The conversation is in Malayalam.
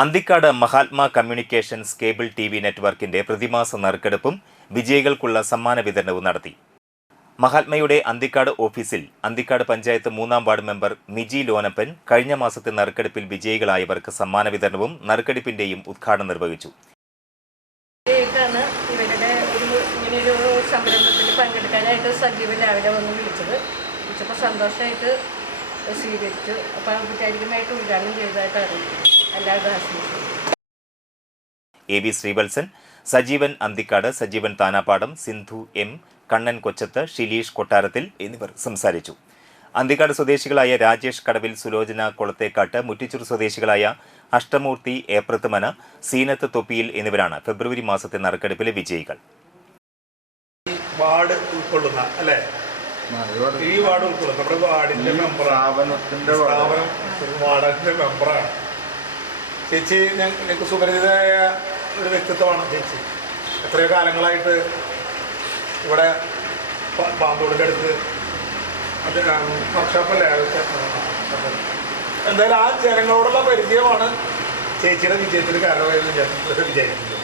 Anthikad Mahatma communications cable TV നെറ്റ്വർക്കിന്റെ പ്രതിമാസ നറുക്കെടുപ്പും വിജയികൾക്കുള്ള സമ്മാന വിതരണവും നടത്തി. മഹാത്മയുടെ അന്തിക്കാട് ഓഫീസിൽ അന്തിക്കാട് പഞ്ചായത്ത് 3-ാം വാർഡ് മെമ്പർ മിജി ലോനപ്പൻ കഴിഞ്ഞ മാസത്തെ നറുക്കെടുപ്പിൽ വിജയികളായവർക്ക് സമ്മാന വിതരണവും നറുക്കെടുപ്പിന്റെയും ഉദ്ഘാടനം നിർവഹിച്ചു. ഇങ്ങനെയൊരു സംരംഭത്തിൽ പങ്കെടുക്കാനായിട്ട് സജീവൻ രാവിലെ വന്ന് വിളിച്ചപ്പോൾ സന്തോഷമായിട്ട് സ്വീകരിച്ചു. അപ്പോൾ ഔപചാരികമായിട്ട് ഉദ്ഘാടനം ചെയ്തതായിട്ടാണ് എല്ലാവരും ആശംസിച്ചു. AB ശ്രീവത്സൻ, സജീവൻ അന്തിക്കാട്, സജീവൻ താനാപ്പാടം, സിന്ധു M, കണ്ണൻ കൊച്ചത്ത്, ഷിലീഷ് കൊട്ടാരത്തിൽ എന്നിവർ സംസാരിച്ചു. അന്തിക്കാട് സ്വദേശികളായ രാജേഷ് കടവിൽ, സുലോചന കൊളത്തേക്കാട്ട്, മുറ്റിച്ചൂർ സ്വദേശികളായ അഷ്ടമൂർത്തി ഏപ്രത്തുമന, സീനത്ത് തൊപ്പിയിൽ എന്നിവരാണ് ഫെബ്രുവരി മാസത്തെ നറുക്കെടുപ്പിലെ വിജയികൾ. വാർഡ് ഉൾക്കൊള്ളുന്ന അല്ലേ, ഈ വാർഡ് ഉൾക്കൊള്ളുന്ന നമ്മുടെ വാർഡിന്റെ മെമ്പറാണ്, വാർഡിന്റെ മെമ്പറാണ് ചേച്ചി. ഞങ്ങൾക്ക് സുപരിചിതമായ ഒരു വ്യക്തിത്വമാണ് ചേച്ചി. എത്രയോ കാലങ്ങളായിട്ട് ഇവിടെ പാന്തോടിൻ്റെ അടുത്ത് വർക്ക്ഷോപ്പല്ലേ, എന്തായാലും ആ ജനങ്ങളോടുള്ള പരിചയമാണ് ചേച്ചിയുടെ വിജയത്തിന് കാരണമായെന്ന് ഞാൻ വിചാരിക്കുന്നത്.